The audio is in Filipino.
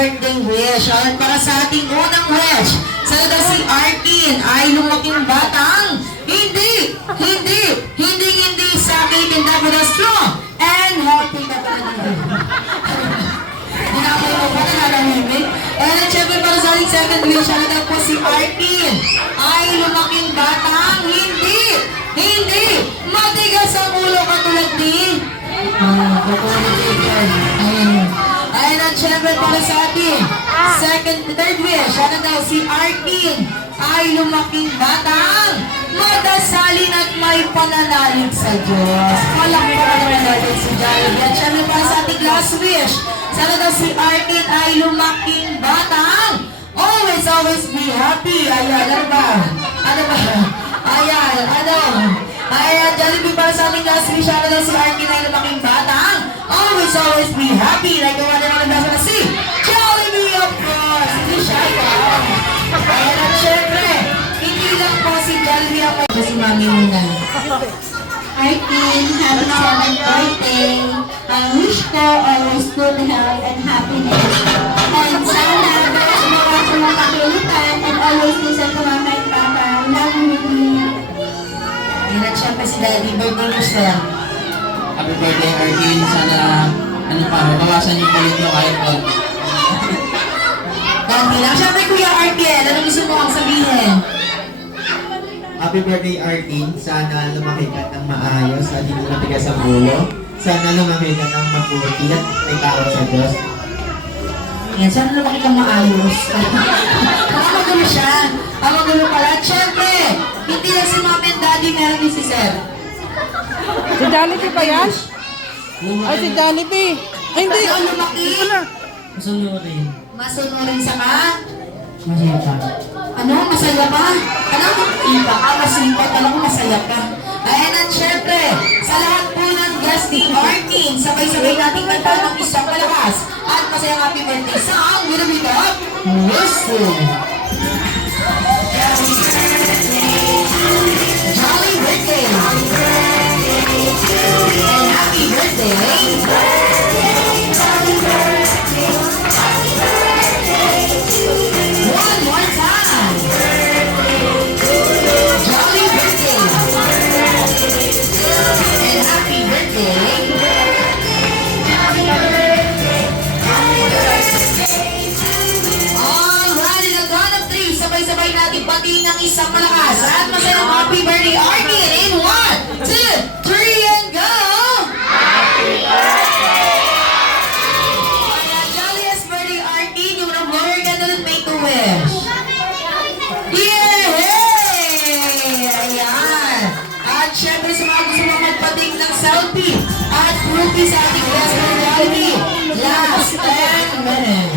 birthday wish. At para sa ating unang wish, sana daw si Arkin ay lumaking batang hindi sa akin na straw and healthy ka pa na din. Hinamay mo pa na naramimik. And at syempre para sa ating second wish, sana daw po si Arkin ay lumaking batang hindi matigas ang ulo katulad ni Ayan at syempre para sa atin third wish, sana daw si Arkin ay lumaking batang madasalin at may pananalig sa Diyos. Walang pananalig si Jollibee. At syempre para sa ating last wish, sana daw si Arkin ay lumaking batang always be happy. Ayan, ano ba? Ayan, Jollibee para sa ating last wish, sana daw si Arkin ay lumaking batang always be happy. Like the one na nasa na si Jollibee, of course. Hindi siya ikaw. Ayan at syempre, hindi lang po si Jollibee ang may si Mami muna. Arkin, happy 7th birthday. Ang wish ko, always good health and happiness. And sana, baka sa mga kakulitan and always listen to mama and papa. Love you. Ayan at syempre si Daddy, birthday wish na lang. Happy birthday, Arkin. Sana, mabawasan yung kulit nyo kahit wag. Daddy lang. Syempre Kuya Arkin, ano gusto mo ang sabihin? Happy birthday, Arkin. Sana lumaki ka ng maayos at hindi matigas ang ulo. Sana lumaki ka ng mabuti at may tao sa Diyos. Ayan, sana lumaki kang maayos. Magulo siya. Magulo pala. At syempre, hindi lang si Mami and Daddy, meron din si Sir. Si Jollibee ba yan? Ay, si Jollibee. Ay, hindi. Ano lumaki? Masunurin. Masunurin sa ka? Masaya pa. Ano? Masaya pa? Ano? Iba ka, masipa ka lang, masaya ka. Ayan at syempre, sa lahat po ng guest ni Arkin, sabay-sabay nating kanta ng isang malakas at masayang happy birthday song with a bit of whistle. Jolly birthday! And happy birthday! One more time! Jolly birthday! And happy birthday! Alright, in the count of 3, sabay-sabay natin batiin ng isang malakas at masayang happy birthday, Arkin! In 1, 2, 3, and go! Ayan, jolliest birthday, Arkin! Yung blower ka na lang make a wish. Yay! Ayan! At syempre sa mga gusto mga magpating ng selfie at groupie sa ating guest ng Jollibee, last 10 minutes.